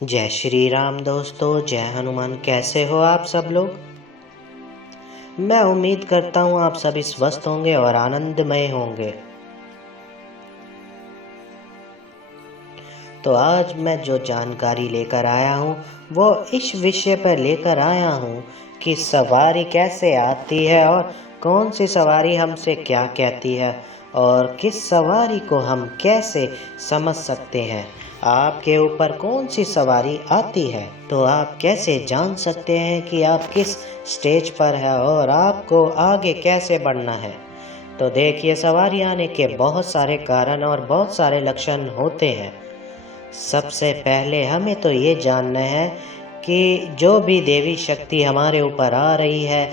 जय श्री राम दोस्तों, जय हनुमान। कैसे हो आप सब लोग। मैं उम्मीद करता हूँ आप सभी स्वस्थ होंगे और आनंदमय होंगे। तो आज मैं जो जानकारी लेकर आया हूँ वो इस विषय पर लेकर आया हूँ कि सवारी कैसे आती है और कौन सी सवारी हमसे क्या कहती है और किस सवारी को हम कैसे समझ सकते हैं। आपके ऊपर कौन सी सवारी आती है तो आप कैसे जान सकते हैं कि आप किस स्टेज पर है और आपको आगे कैसे बढ़ना है। तो देखिए, सवारी आने के बहुत सारे कारण और बहुत सारे लक्षण होते हैं। सबसे पहले हमें तो ये जानना है कि जो भी देवी शक्ति हमारे ऊपर आ रही है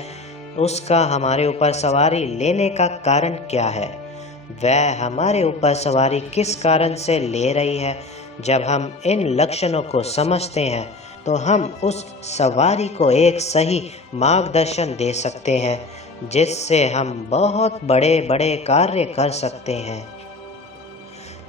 उसका हमारे ऊपर सवारी लेने का कारण क्या है। वह हमारे ऊपर सवारी किस कारण से ले रही है। जब हम इन लक्षणों को समझते हैं तो हम उस सवारी को एक सही मार्गदर्शन दे सकते हैं जिससे हम बहुत बड़े बड़े कार्य कर सकते हैं।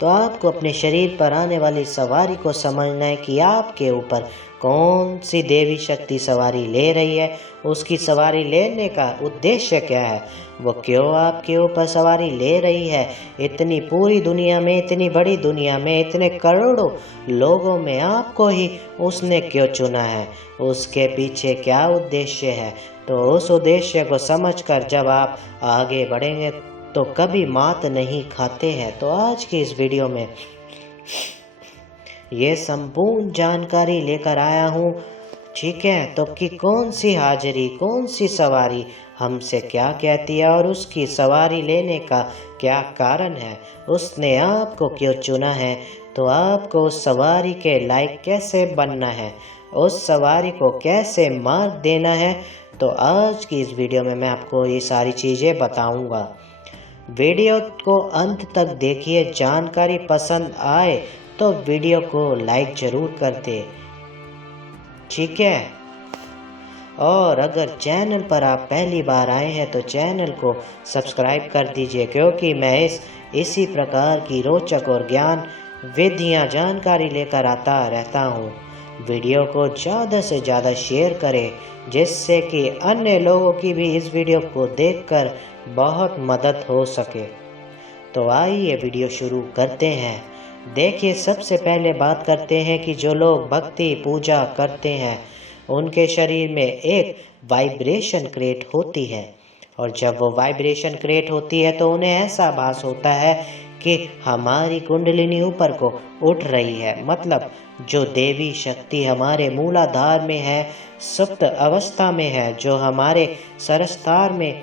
तो आपको अपने शरीर पर आने वाली सवारी को समझना है कि आपके ऊपर कौन सी देवी शक्ति सवारी ले रही है, उसकी सवारी लेने का उद्देश्य क्या है, वो क्यों आपके ऊपर सवारी ले रही है। इतनी पूरी दुनिया में, इतनी बड़ी दुनिया में, इतने करोड़ों लोगों में आपको ही उसने क्यों चुना है, उसके पीछे क्या उद्देश्य है। तो उस उद्देश्य को समझकर जब आप आगे बढ़ेंगे तो कभी मात नहीं खाते हैं। तो आज की इस वीडियो में ये संपूर्ण जानकारी लेकर आया हूँ, ठीक है। तो कि कौन सी हाजिरी, कौन सी सवारी हमसे क्या कहती है और उसकी सवारी लेने का क्या कारण है, उसने आपको क्यों चुना है। तो आपको उस सवारी के लायक कैसे बनना है, उस सवारी को कैसे मार्ग देना है। तो आज की इस वीडियो में मैं आपको ये सारी चीज़ें बताऊंगा। वीडियो को अंत तक देखिए। जानकारी पसंद आए तो वीडियो को लाइक ज़रूर कर दे, ठीक है। और अगर चैनल पर आप पहली बार आए हैं तो चैनल को सब्सक्राइब कर दीजिए, क्योंकि मैं इसी प्रकार की रोचक और ज्ञान विधियाँ जानकारी लेकर आता रहता हूँ। वीडियो को ज़्यादा से ज़्यादा शेयर करें जिससे कि अन्य लोगों की भी इस वीडियो को देखकर बहुत मदद हो सके। तो आइए वीडियो शुरू करते हैं। देखिए, सबसे पहले बात करते हैं कि जो लोग भक्ति पूजा करते हैं उनके शरीर में एक वाइब्रेशन क्रिएट होती है, और जब वो वाइब्रेशन क्रिएट होती है तो उन्हें ऐसा आभास होता है कि हमारी कुंडलिनी ऊपर को उठ रही है। मतलब जो देवी शक्ति हमारे मूलाधार में है, सुप्त अवस्था में है, जो हमारे सरस्तार में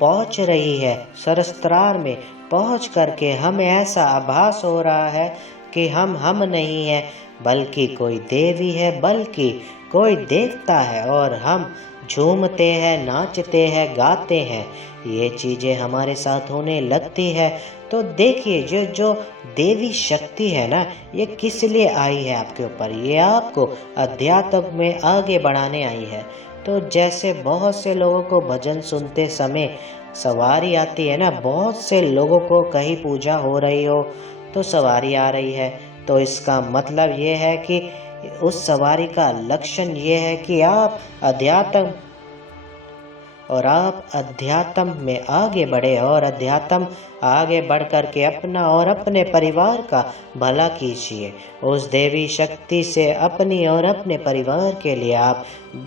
पहुंच रही है, सरस्त्रार में पहुंच करके हमें ऐसा आभास हो रहा है कि हम नहीं हैं बल्कि कोई देवी है, बल्कि कोई देवता है, और हम झूमते हैं, नाचते हैं, गाते हैं। ये चीज़ें हमारे साथ होने लगती है। तो देखिए, जो देवी शक्ति है ना, ये किस लिए आई है आपके ऊपर। ये आपको अध्यात्म में आगे बढ़ाने आई है। तो जैसे बहुत से लोगों को भजन सुनते समय सवारी आती है ना, बहुत से लोगों को कहीं पूजा हो रही हो तो सवारी आ रही है, तो इसका मतलब ये है कि उस सवारी का लक्षण ये है कि आप अध्यात्म में आगे बढ़े, और अध्यात्म आगे बढ़ कर के अपना और अपने परिवार का भला कीजिए। उस देवी शक्ति से अपनी और अपने परिवार के लिए आप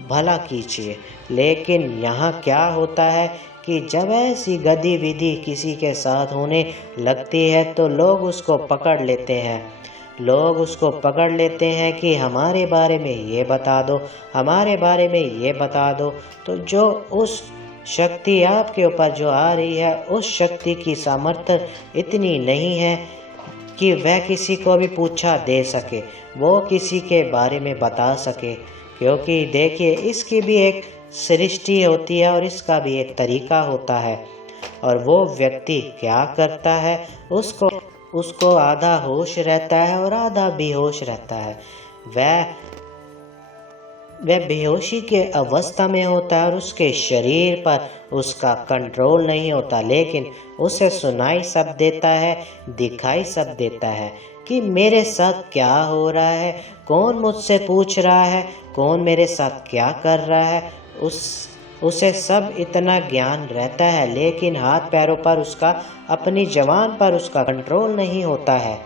भला कीजिए। लेकिन यहाँ क्या होता है कि जब ऐसी गतिविधि किसी के साथ होने लगती है तो लोग उसको पकड़ लेते हैं। लोग उसको पकड़ लेते हैं कि हमारे बारे में ये बता दो, हमारे बारे में ये बता दो। तो जो उस शक्ति आपके ऊपर जो आ रही है, उस शक्ति की सामर्थ्य इतनी नहीं है कि वह किसी को भी पूछा दे सके, वो किसी के बारे में बता सके। क्योंकि देखिए, इसकी भी एक सृष्टि होती है और इसका भी एक तरीका होता है। और वो व्यक्ति क्या करता है, उसको आधा होश रहता है और आधा बेहोश रहता है। वह बेहोशी के अवस्था में होता है और उसके शरीर पर उसका कंट्रोल नहीं होता, लेकिन उसे सुनाई सब देता है, दिखाई सब देता है। कि मेरे साथ क्या हो रहा है, कौन मुझसे पूछ रहा है, कौन मेरे साथ क्या कर रहा है। उसे सब इतना ज्ञान रहता है, लेकिन हाथ पैरों पर उसका, अपनी ज़बान पर उसका कंट्रोल नहीं होता है।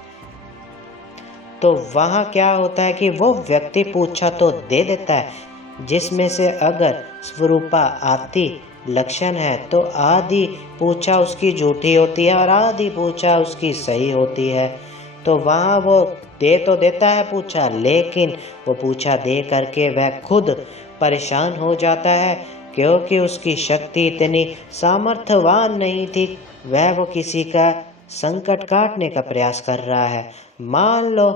तो वहाँ क्या होता है कि वो व्यक्ति पूछा तो दे देता है, जिसमें से अगर स्वरूपा आदि लक्षण है तो आधी पूछा उसकी झूठी होती है और आधी पूछा उसकी सही होती है। तो वहाँ वो दे तो देता है पूछा, लेकिन वो पूछा दे करके वह खुद परेशान हो जाता है, क्योंकि उसकी शक्ति इतनी सामर्थ्यवान नहीं थी। वो किसी का संकट काटने का प्रयास कर रहा है। मान लो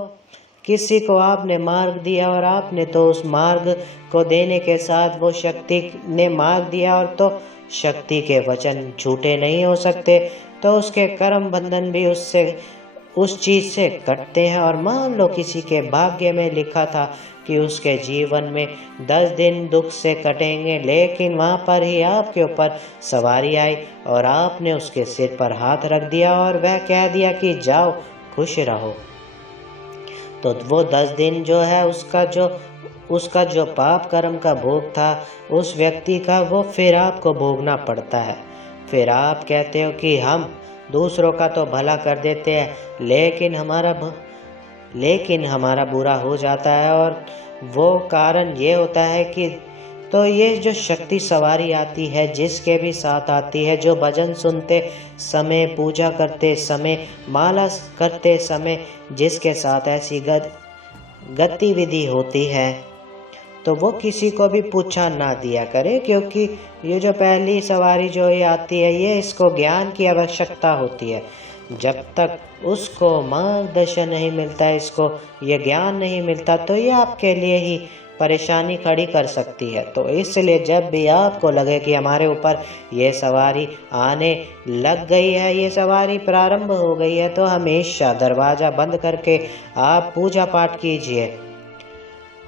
किसी को आपने मार्ग दिया और आपने तो उस मार्ग को देने के साथ वो शक्ति ने मार्ग दिया, और तो शक्ति के वचन झूठे नहीं हो सकते, तो उसके कर्म बंधन भी उस चीज़ से कटते हैं। और मान लो किसी के भाग्य में लिखा था कि उसके जीवन में 10 दिन दुख से कटेंगे, लेकिन वहाँ पर ही आपके ऊपर सवारी आई और आपने उसके सिर पर हाथ रख दिया और वह कह दिया कि जाओ खुश रहो। तो वो 10 दिन जो है उसका जो पाप कर्म का भोग था उस व्यक्ति का, वो फिर आपको भोगना पड़ता है। फिर आप कहते हो कि हम दूसरों का तो भला कर देते हैं, लेकिन हमारा बुरा हो जाता है। और वो कारण ये होता है कि तो ये जो शक्ति सवारी आती है, जिसके भी साथ आती है, जो भजन सुनते समय, पूजा करते समय, माला करते समय जिसके साथ ऐसी गतिविधि होती है, तो वो किसी को भी पूछा ना दिया करे, क्योंकि ये जो पहली सवारी जो ये आती है, ये इसको ज्ञान की आवश्यकता होती है। जब तक उसको मार्गदर्शन नहीं मिलता, इसको ये ज्ञान नहीं मिलता, तो ये आपके लिए ही परेशानी खड़ी कर सकती है। तो इसलिए जब भी आपको लगे कि हमारे ऊपर ये सवारी आने लग गई है, ये सवारी प्रारंभ हो गई है, तो हमेशा दरवाज़ा बंद करके आप पूजा पाठ कीजिए।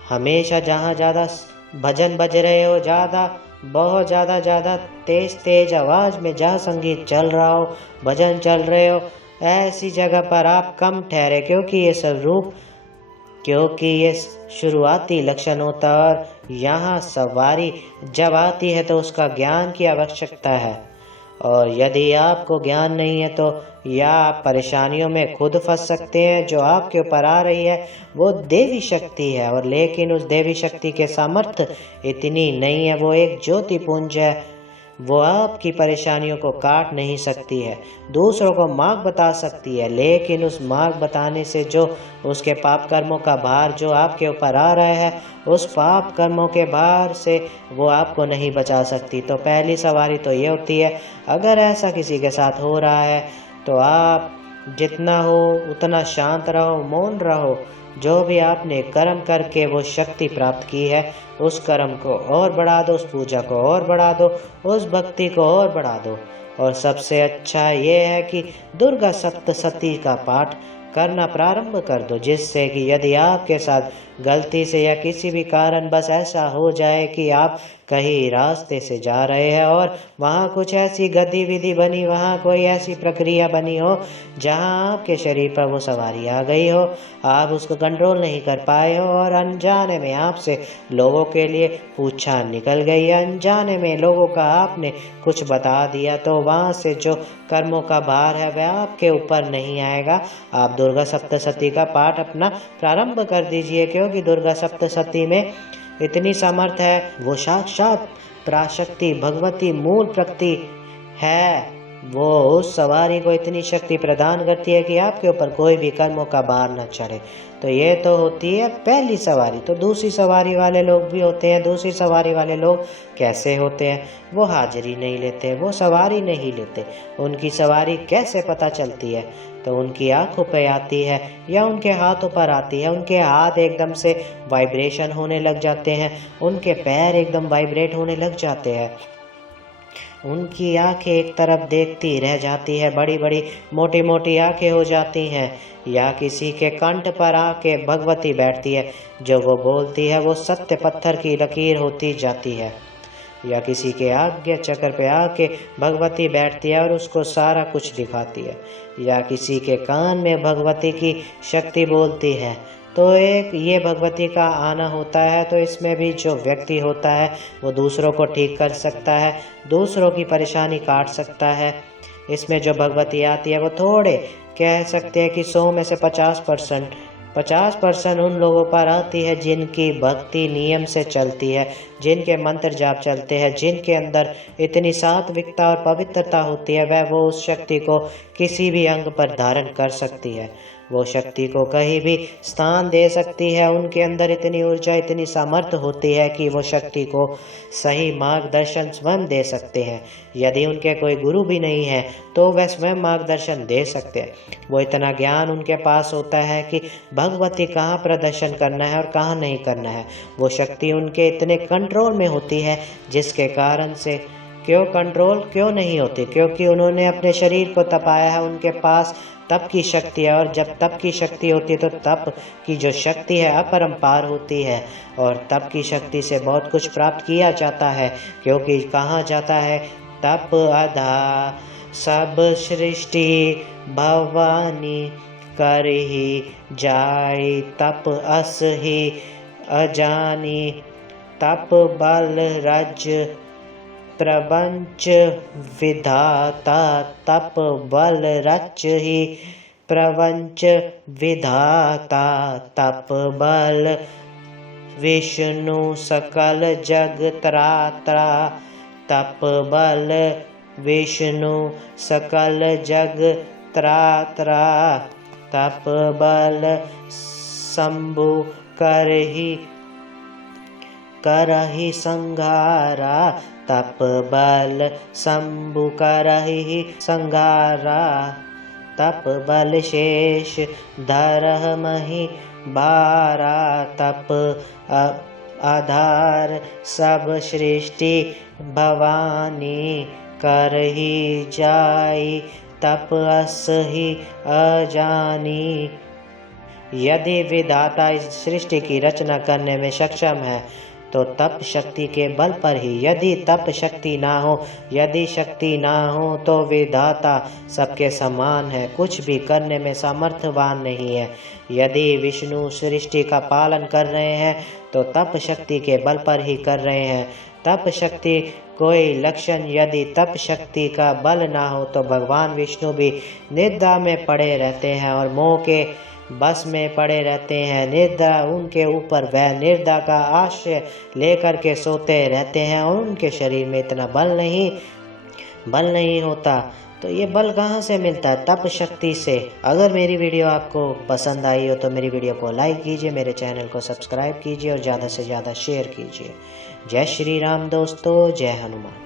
हमेशा जहाँ ज़्यादा भजन बज रहे हो, बहुत ज़्यादा तेज़ आवाज़ में जहाँ संगीत चल रहा हो, भजन चल रहे हो, ऐसी जगह पर आप कम ठहरे, क्योंकि ये शुरुआती लक्षण होता है। और यहाँ सवारी जब आती है तो उसका ज्ञान की आवश्यकता है, और यदि आपको ज्ञान नहीं है तो या आप परेशानियों में खुद फंस सकते हैं। जो आपके ऊपर आ रही है वो देवी शक्ति है, और लेकिन उस देवी शक्ति के सामर्थ्य इतनी नहीं है। वो एक ज्योति पुंज है, वो आपकी परेशानियों को काट नहीं सकती है, दूसरों को मार्ग बता सकती है, लेकिन उस मार्ग बताने से जो उसके पाप कर्मों का भार जो आपके ऊपर आ रहा है, उस पाप कर्मों के भार से वो आपको नहीं बचा सकती। तो पहली सवारी तो ये होती है, अगर ऐसा किसी के साथ हो रहा है तो आप जितना हो उतना शांत रहो, मौन रहो। जो भी आपने कर्म करके वो शक्ति प्राप्त की है, उस कर्म को और बढ़ा दो, उस पूजा को और बढ़ा दो, उस भक्ति को और बढ़ा दो। और सबसे अच्छा ये है कि दुर्गा सप्तशती का पाठ करना प्रारंभ कर दो, जिससे कि यदि आपके साथ गलती से या किसी भी कारण बस ऐसा हो जाए कि आप कहीं रास्ते से जा रहे हैं और वहाँ कुछ ऐसी गतिविधि बनी, वहाँ कोई ऐसी प्रक्रिया बनी हो जहाँ आपके शरीर पर वो सवारी आ गई हो, आप उसको कंट्रोल नहीं कर पाए हो, और अनजाने में आपसे लोगों के लिए पूछा निकल गई, अनजाने में लोगों का आपने कुछ बता दिया, तो वहाँ से जो कर्मों का भार है वह आपके ऊपर नहीं आएगा। आप दुर्गा सप्तशती का पाठ अपना प्रारंभ कर दीजिए, क्योंकि दुर्गा सप्तशती में इतनी सामर्थ्य है। वो साक्षात पराशक्ति भगवती मूल प्रकृति है। वो उस सवारी को इतनी शक्ति प्रदान करती है कि आपके ऊपर कोई भी कर्मों का भार न चढ़े। तो ये तो होती है पहली सवारी। तो दूसरी सवारी वाले लोग भी होते हैं। दूसरी सवारी वाले लोग कैसे होते हैं? वो हाजिरी नहीं लेते, वो सवारी नहीं लेते। उनकी सवारी कैसे पता चलती है? तो उनकी आंखों पे आती है या उनके हाथों पर आती है। उनके हाथ एकदम से वाइब्रेशन होने लग जाते हैं, उनके पैर एकदम वाइब्रेट होने लग जाते हैं, उनकी आंखें एक तरफ देखती रह जाती है, बड़ी बड़ी मोटी मोटी आंखें हो जाती हैं। या किसी के कंठ पर आके भगवती बैठती है, जो वो बोलती है वो सत्य पत्थर की लकीर होती जाती है। या किसी के आज्ञा चक्र पे आके भगवती बैठती है और उसको सारा कुछ दिखाती है, या किसी के कान में भगवती की शक्ति बोलती है, तो एक ये भगवती का आना होता है। तो इसमें भी जो व्यक्ति होता है वो दूसरों को ठीक कर सकता है, दूसरों की परेशानी काट सकता है। इसमें जो भगवती आती है वो थोड़े कह सकते हैं कि 100 में से 50% उन लोगों पर आती है जिनकी भक्ति नियम से चलती है, जिनके मंत्र जाप चलते हैं, जिनके अंदर इतनी सात्विकता और पवित्रता होती है, वह वो उस शक्ति को किसी भी अंग पर धारण कर सकती है, वो शक्ति को कहीं भी स्थान दे सकती है। उनके अंदर इतनी ऊर्जा, इतनी सामर्थ्य होती है कि वो शक्ति को सही मार्गदर्शन स्वयं दे सकते हैं। यदि उनके कोई गुरु भी नहीं है तो वह स्वयं मार्गदर्शन दे सकते हैं। वो इतना ज्ञान उनके पास होता है कि भगवती कहाँ प्रदर्शन करना है और कहाँ नहीं करना है। वो शक्ति उनके इतने कंट्रोल में होती है, जिसके कारण से क्यों नहीं होती, क्योंकि उन्होंने अपने शरीर को तपाया है। उनके पास तप की शक्ति है, और जब तप की शक्ति होती है तो तप की जो शक्ति है अपरंपार होती है, और तप की शक्ति से बहुत कुछ प्राप्त किया जाता है। क्योंकि कहा जाता है तप अधा सब सृष्टि भवानी कर ही जाय, तप अस ही अजानी, तप बल रज प्रपंच विधाता, तप बल रच ही प्रपंच विधाता, तप बल विष्णु सकल जग त्राता, तप बल विष्णु सकल जग त्राता, तप बल शंभु करहि संघारा, तप बल शंभु करहि संघारा, तप बल शेष धरमहि बारा, तप आधार सब सृष्टि भवानी करहि जाय, तप अस ही अजानी। यदि विधाता इस सृष्टि की रचना करने में सक्षम है तो तप शक्ति के बल पर ही, यदि तप शक्ति ना हो, यदि शक्ति ना हो तो विधाता सबके समान है, कुछ भी करने में सामर्थ्यवान नहीं है। यदि विष्णु सृष्टि का पालन कर रहे हैं तो तप शक्ति के बल पर ही कर रहे हैं। तप शक्ति कोई लक्षण, यदि तप शक्ति का बल ना हो तो भगवान विष्णु भी निद्रा में पड़े रहते हैं और मोह के बस में पड़े रहते हैं। निद्रा उनके ऊपर, वह निद्रा का आश्रय लेकर के सोते रहते हैं और उनके शरीर में इतना बल नहीं होता। तो ये बल कहाँ से मिलता है? तप शक्ति से। अगर मेरी वीडियो आपको पसंद आई हो तो मेरी वीडियो को लाइक कीजिए, मेरे चैनल को सब्सक्राइब कीजिए और ज़्यादा से ज़्यादा शेयर कीजिए। जय श्री राम दोस्तों, जय हनुमान।